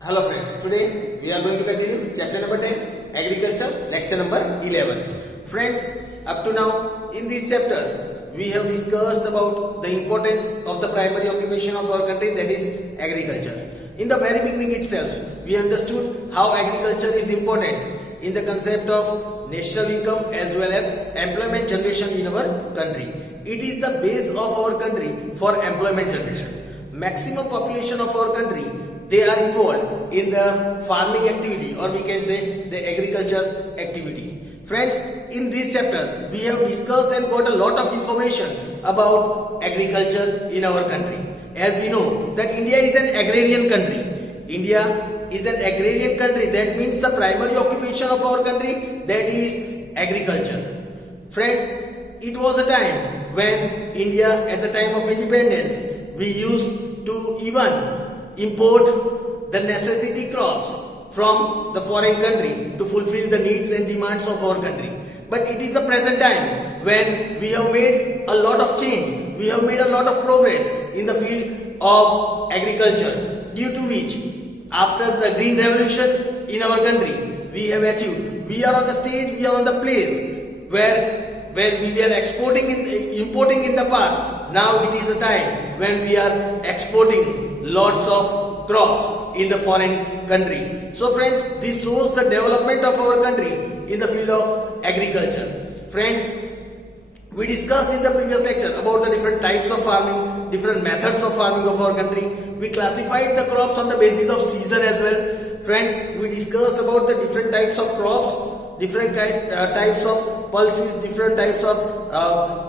Hello friends, today we are going to continue with chapter number 10, agriculture, lecture number 11. Friends, up to now in this chapter we have discussed about the importance of the primary occupation of our country, that is agriculture. In the very beginning itself, we understood how agriculture is important in the concept of national income as well as employment generation in our country. It is the base of our country for employment generation. Maximum population of our country, they are involved in the farming activity, or we can say the agriculture activity. Friends, in this chapter we have discussed and got a lot of information about agriculture in our country. As we know that India is an agrarian country. India is an agrarian country. That means the primary occupation of our country, that is agriculture. Friends, it was a time when India, at the time of independence, we used to even import the necessity crops from the foreign country to fulfill the needs and demands of our country. But it is the present time when we have made a lot of change, we have made a lot of progress in the field of agriculture, due to which after the green revolution in our country we have achieved, we are on the stage, we are on the place where we were importing in the past. Now it is a time when we are exporting lots of crops in the foreign countries. So friends, this shows the development of our country in the field of agriculture. Friends, we discussed in the previous lecture about the different types of farming, different methods of farming of our country. We classified the crops on the basis of season as well. Friends, we discussed about the different types of crops, different types of pulses, different types of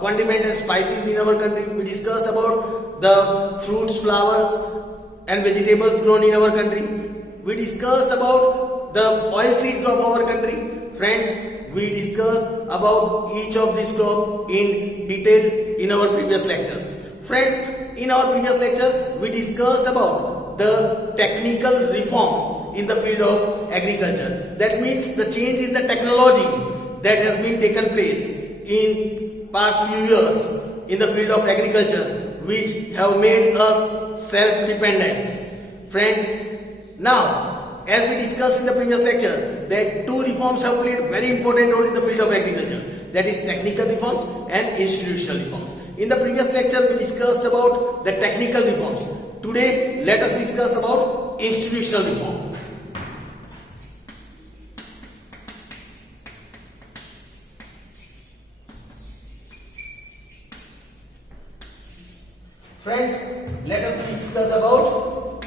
condiment and spices in our country. We discussed about the fruits, flowers and vegetables grown in our country. We discussed about the oil seeds of our country. Friends, we discussed about each of these crops in detail in our previous lectures. Friends, in our previous lecture, we discussed about the technical reform in the field of agriculture. That means the change in the technology that has been taken place in past few years in the field of agriculture, which have made us self-dependent. Friends, now as we discussed in the previous lecture, that two reforms have played very important role in the field of agriculture, that is technical reforms and institutional reforms. In the previous lecture we discussed about the technical reforms. Today let us discuss about institutional reform. Friends, let us discuss about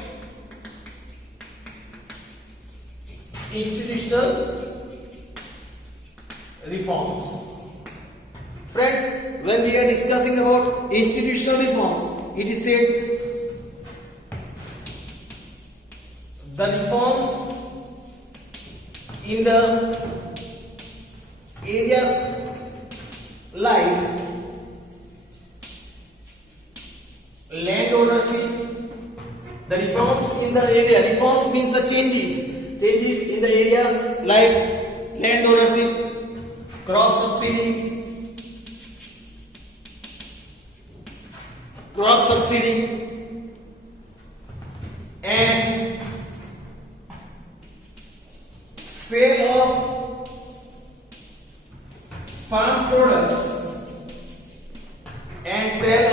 institutional reforms. Friends, when we are discussing about institutional reforms, it is said the reforms in the areas like land ownership, the reforms in the area, reforms means the changes in the areas like land ownership, crop subsidy, and sale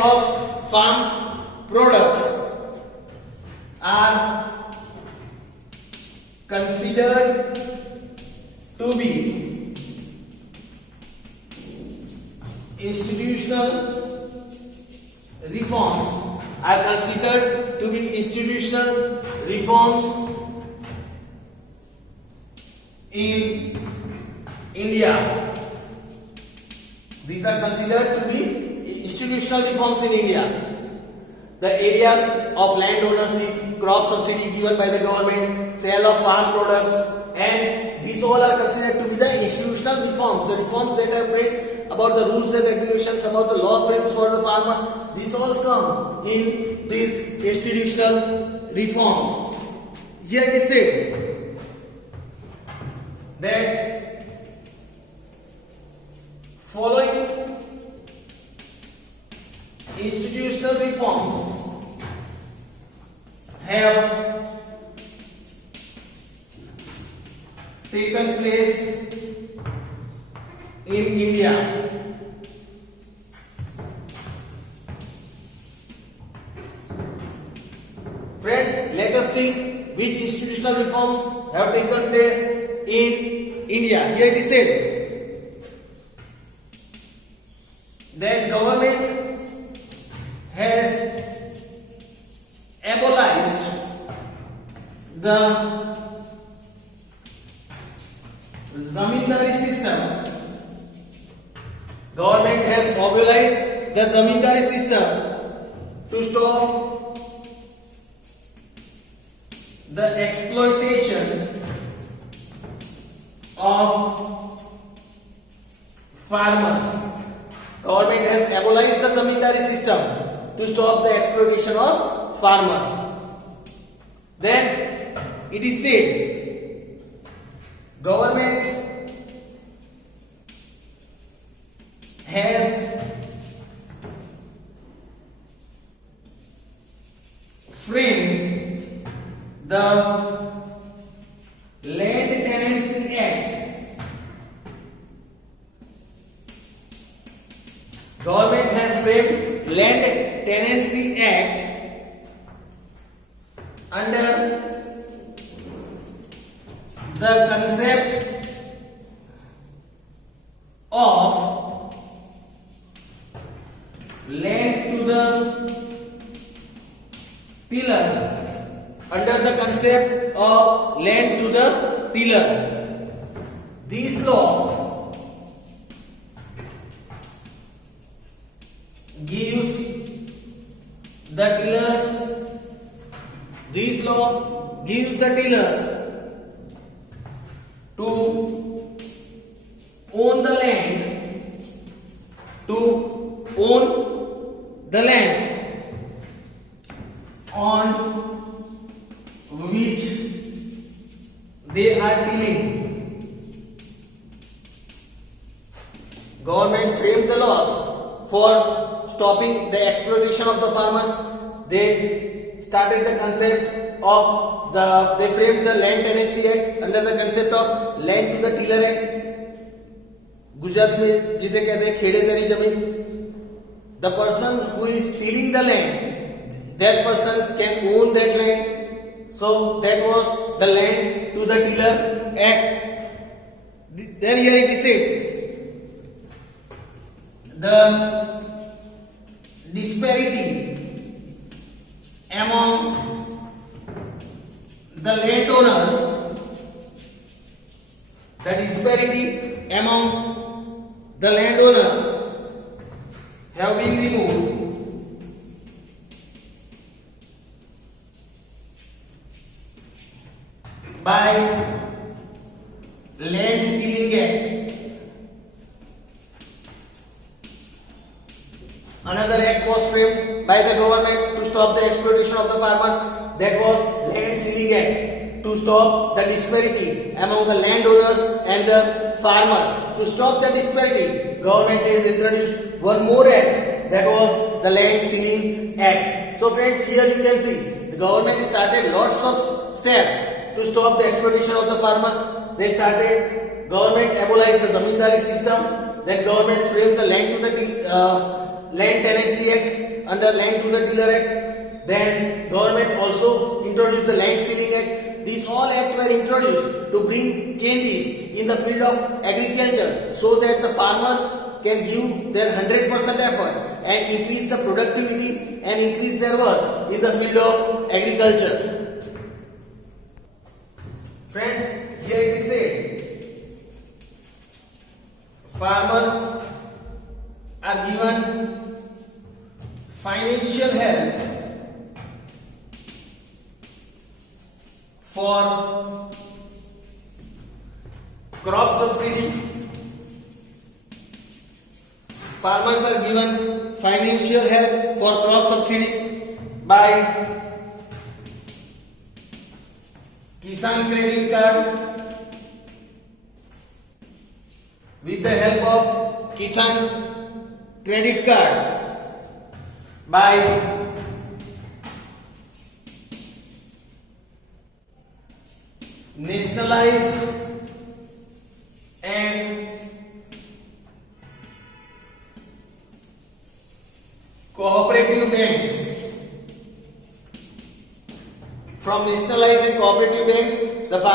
of farm products are considered to be institutional reforms in India. These are considered to be institutional reforms in India. The areas of land ownership, crop subsidy given by the government, sale of farm products, and these all are considered to be the institutional reforms. The reforms that are made about the rules and regulations, about the law frames for the farmers, these all come in these institutional reforms. Here it is said that following institutional reforms have in India. Friends, let us see which institutional reforms have taken place in India. Here it is said that government has abolished the zamindari system. Government has mobilized the zamindari system to stop the exploitation of farmers. Government has abolished the zamindari system to stop the exploitation of farmers. Then it is said government has framed the Land Tenancy Act. Government has framed Land Tenancy Act under the concept of land to the tiller. Under the concept of land to the tiller. This law gives the tillers, this law gives the tillers to own the land, on which they are tilling. Government framed the laws for stopping the exploitation of the farmers. They started the concept of they framed the Land Tenancy Act under the concept of Land to the Tiller Act. Gujarat में जिसे कहते हैं खेड़ेदारी जमीन. The person who is tilling the land, that person can own that land. So that was the Land to the Tiller Act. Then here it is said the disparity among the landowners, have been removed by Land Ceiling Act. Another act was framed by the government to stop the exploitation of the farmer. That was Land Ceiling Act, to stop the disparity among the landowners and the farmers. To stop the disparity, government has introduced one more act, that was the Land Ceiling Act. So friends, here you can see the government started lots of steps to stop the exploitation of the farmers. Government abolished the zamindari system. Then government framed the Land Tenancy Act under Land to the Tiller Act. Then government also introduced the Land Ceiling Act. These all acts were introduced to bring changes in the field of agriculture so that the farmers can give their 100% efforts and increase the productivity and increase their work in the field of agriculture. Friends, here it is said farmers are given financial help for crop subsidy. Farmers are given financial help for crop subsidy by Kisan Credit Card. With the help of Kisan Credit Card, by nationalized and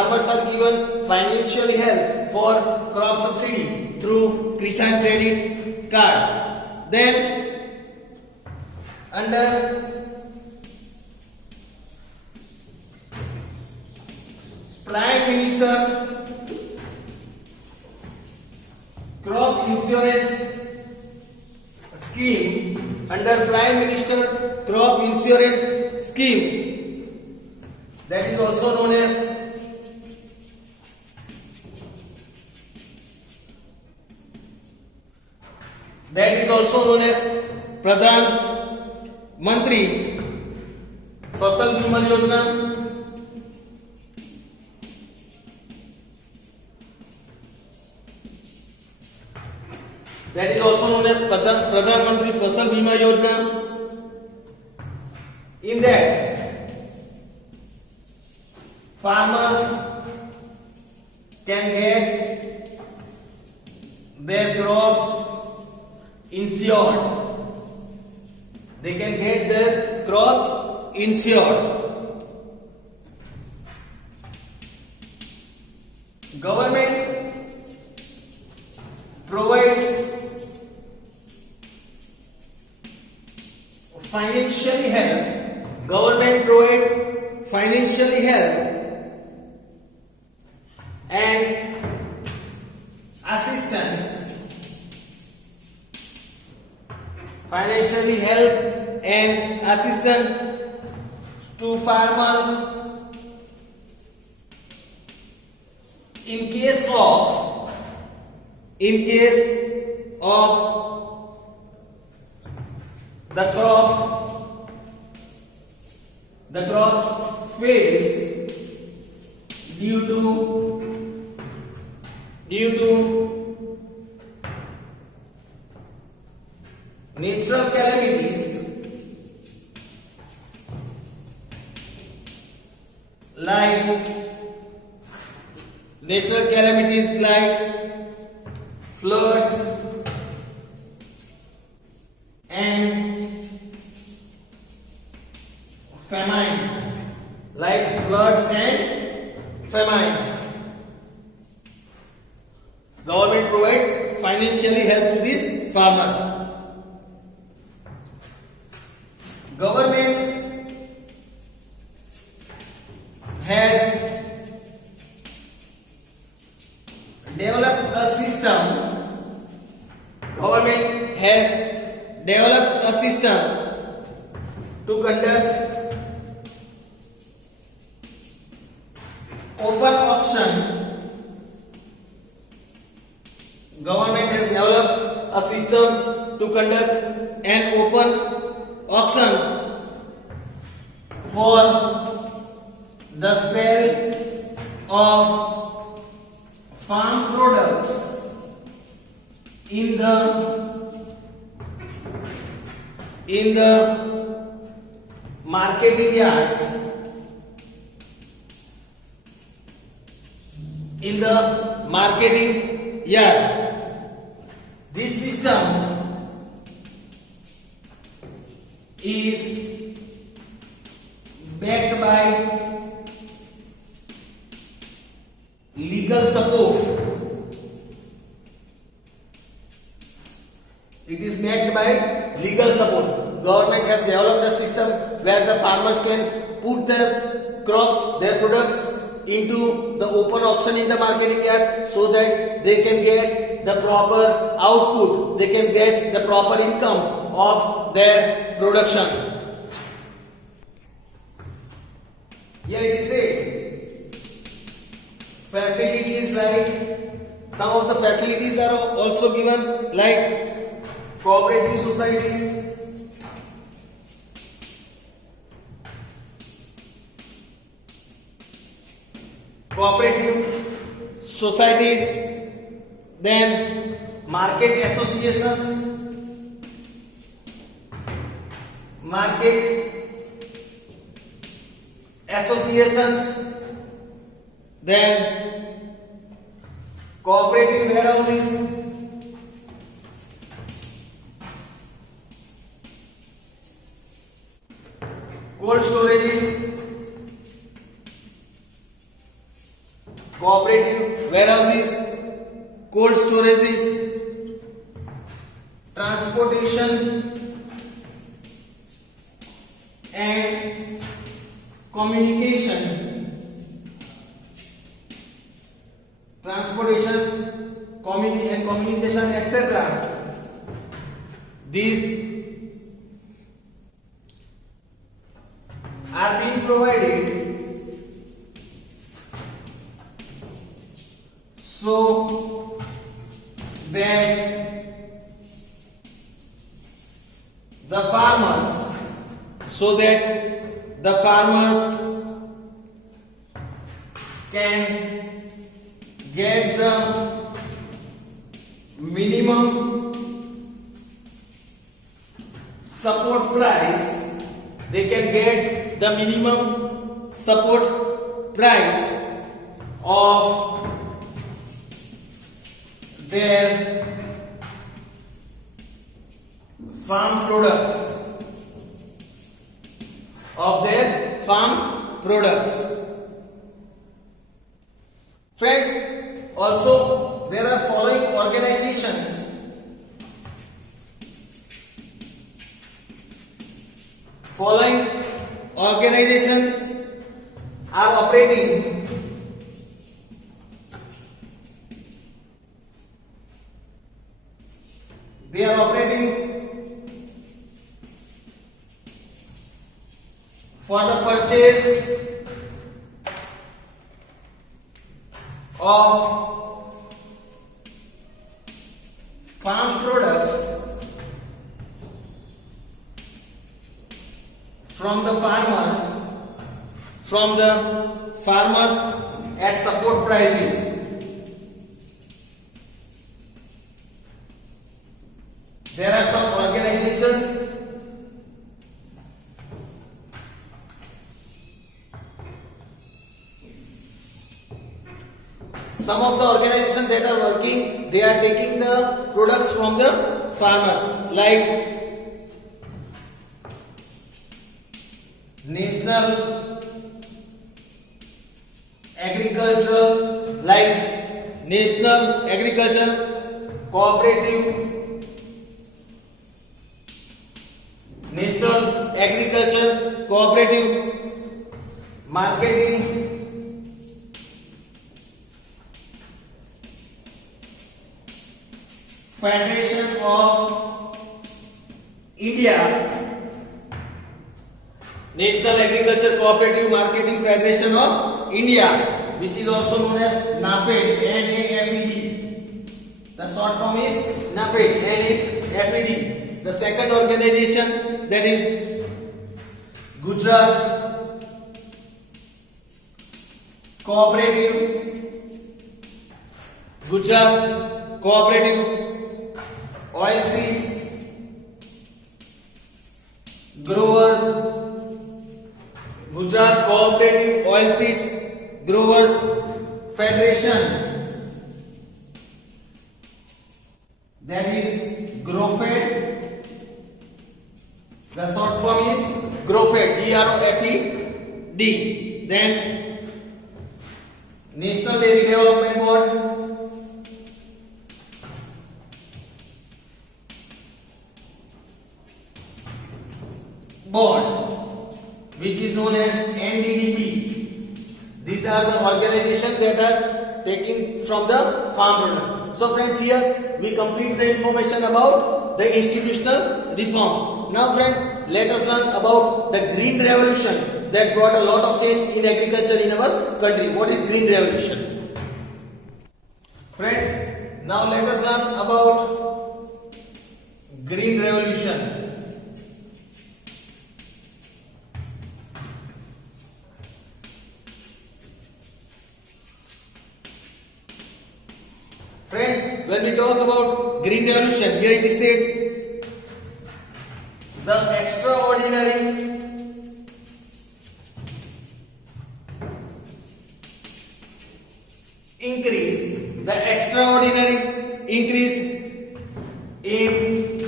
farmers are given financial help for crop subsidy through Kisan Credit Card. Then under Prime Minister Crop Insurance Scheme, under Prime Minister Crop Insurance Scheme, that is also known as Pradhan Mantri Fasal Bima Yojana. That is also known as Pradhan Mantri Fasal Bima Yojana. In that, farmers can get their crops insured. They can get their crops insured. Government provides financially help. Government provides financially help and assistance. Financially help and assistance to farmers in case of the crops fails due to natural calamities like floods and famines. Government provides financially help to these farmers. Government has developed a system to conduct open auction. Government has developed a system to conduct an open auction for the sale of farm products in the marketing yards. This system is backed by legal support. Government has developed a system where the farmers can put their crops, their products into the open auction in the marketing yard so that they can get the proper output, they can get the proper income of their production. Here it is said, facilities like, some of the facilities are also given like cooperative societies, then market associations, then cooperative warehouses, cold storages, cold storages, transportation and communication. Transportation, communication, etc. These are being provided so that the farmers can get the minimum support price. They can get the minimum support price of their farm products. Friends, also there are following organizations are operating for the purchase of farm products from the farmers at support prices. There are some organizations some of the organizations that are working, they are taking the products from the farmers, like National Agriculture Cooperative, Marketing Federation of India, National Agriculture Cooperative Marketing Federation of India, which is also known as NAFED, NAFED. The short form is NAFED, NAFED. The second organization, that is Gujarat Cooperative Oilseeds Growers, Gujarat Cooperative Oilseeds Growers Federation, that is GROFED. The short form is GROFED, GROFED. Then National Dairy Development Board, which is known as NDDB. These are the organizations that are taking from the farm products. So friends, here we complete the information about the institutional reforms. Now friends, let us learn about the Green Revolution that brought a lot of change in agriculture in our country. What is Green Revolution? Friends, now let us learn about Green Revolution. Friends, when we talk about Green Revolution, here it is said, the extraordinary increase in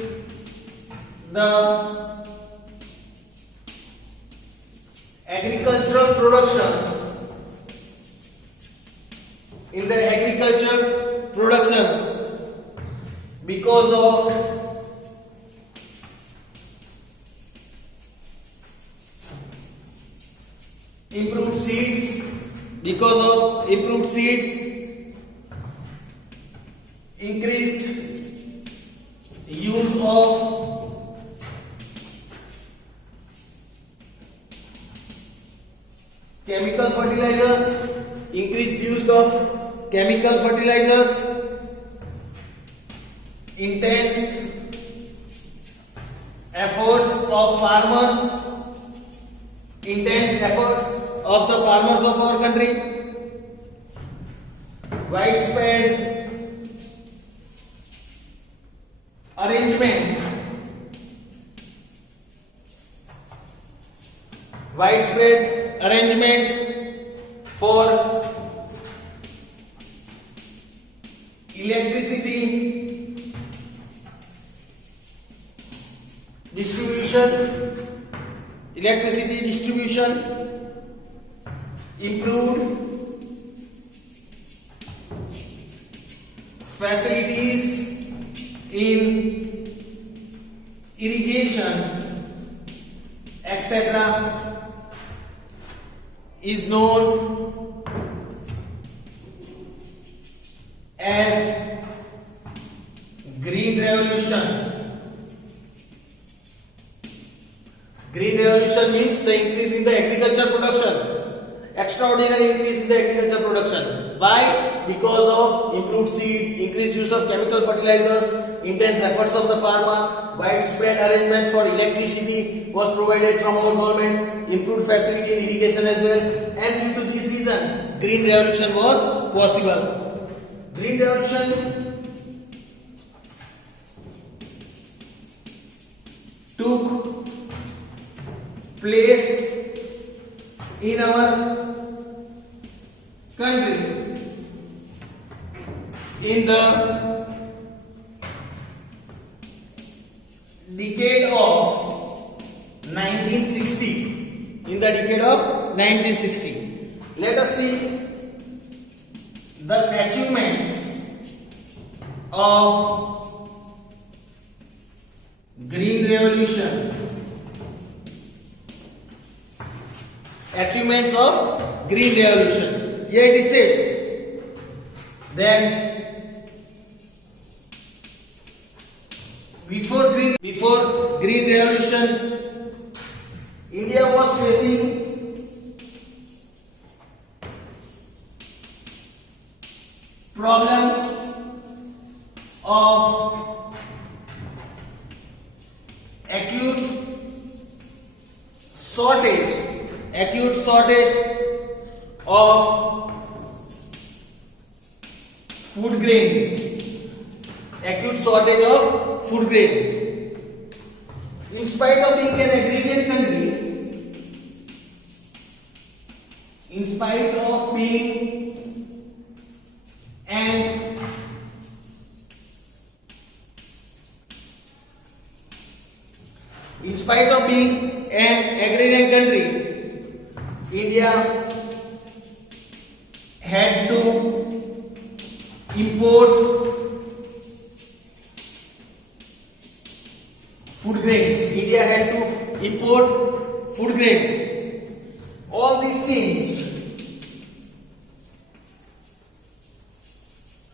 the agricultural production because of improved seeds, increased use of chemical fertilizers, intense efforts of the farmers of our country, widespread arrangement for electricity distribution, improved facilities in irrigation, etc. is known as Green Revolution. Green Revolution means the increase in the agriculture production, extraordinary increase in the agriculture production. Why? Because of improved seed, increased use of chemical fertilizers, intense efforts of the farmer, widespread arrangements for electricity was provided from our government, improved facility in irrigation as well, and due to this reason, Green Revolution was possible. Green Revolution took place in our country in the decade of 1960. Let us see the achievements of Green Revolution. Achievements of Green Revolution. Here it is said that before Green Revolution, India was facing problems of acute shortage of food grains. In spite of being an agrarian country, in spite of being an agrarian country, India had to import food grains. All these changed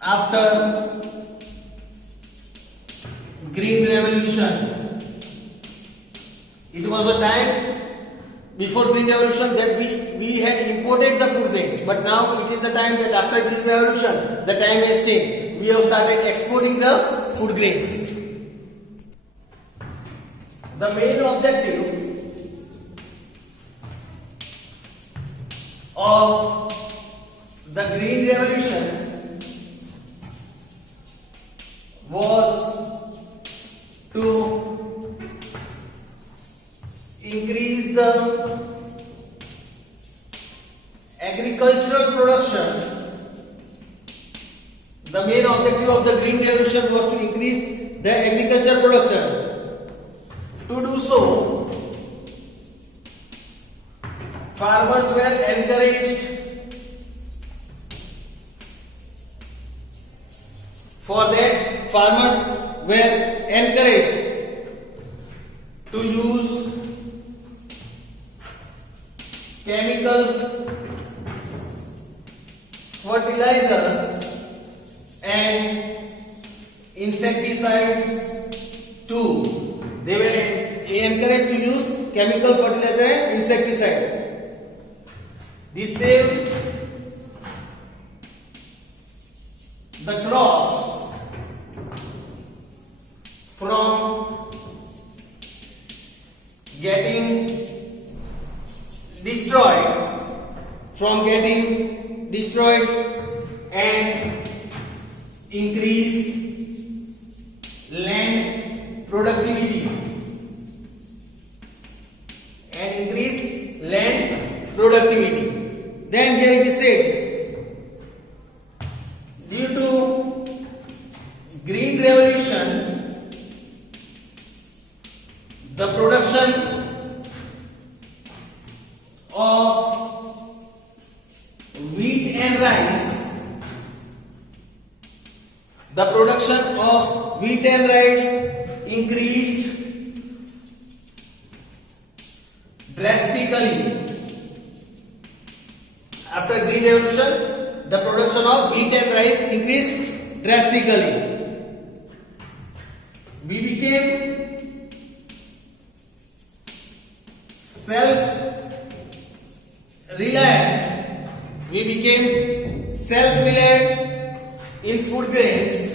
after Green Revolution. It was a time before Green Revolution that we had imported the food grains, but now it is the time that after Green Revolution, the time has changed. We have started exporting the food grains. The main objective of the Green Revolution was to increase the agricultural production. The main objective of the Green Revolution was to increase the agricultural production. To do so, farmers were encouraged For that, farmers were encouraged to use chemical fertilizers and insecticides too. They were encouraged to use chemical fertilizer and insecticide. This saved the crops from getting destroyed and increase land productivity Then here it is said, due to Green Revolution, the production of wheat and rice increased drastically. After Green Revolution, the production of wheat and rice increased drastically. We became self-reliant in food grains.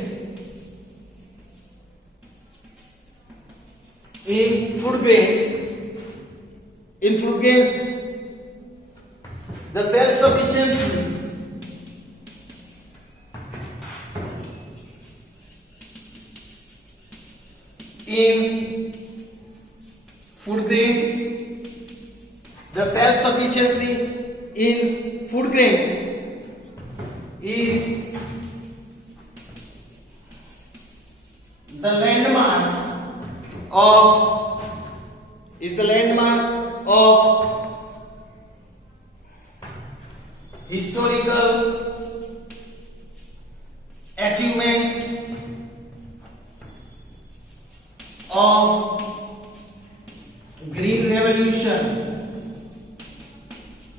The self-sufficiency in food grains is the landmark of historical achievement of Green Revolution.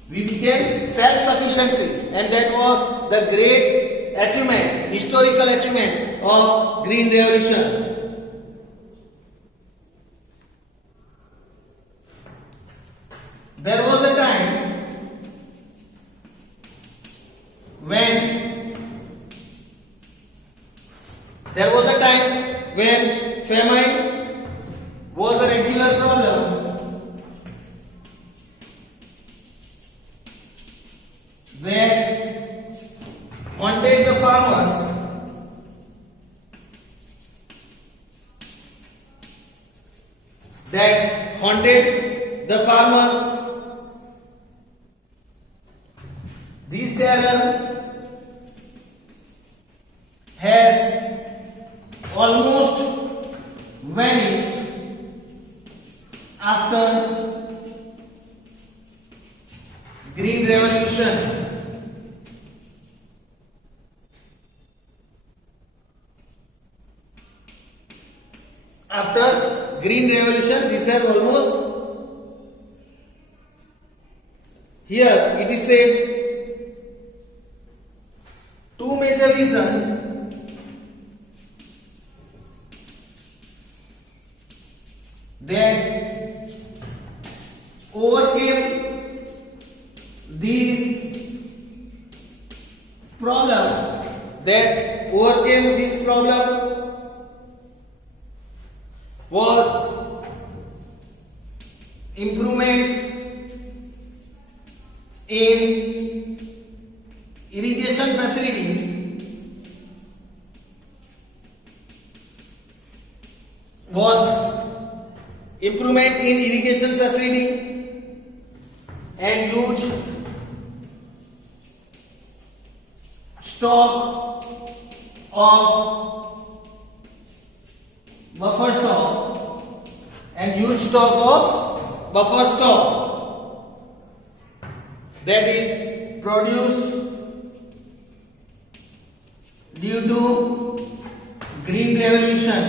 We became self-sufficiency, and that was the great achievement, historical achievement of Green Revolution. There was a time when famine was a regular problem that haunted the farmers. This terror has almost vanished after Green Revolution. After Green Revolution, this has almost. Here it is said, two major reasons that overcame this problem was improvement in irrigation facility, and huge stock of buffer stock that is produced due to green revolution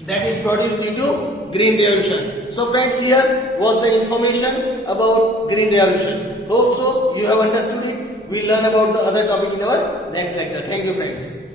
that is produced due to green revolution. So friends, here was the information about green revolution. Hope so you have understood it. We'll learn about the other topic in our next lecture. Thank you friends.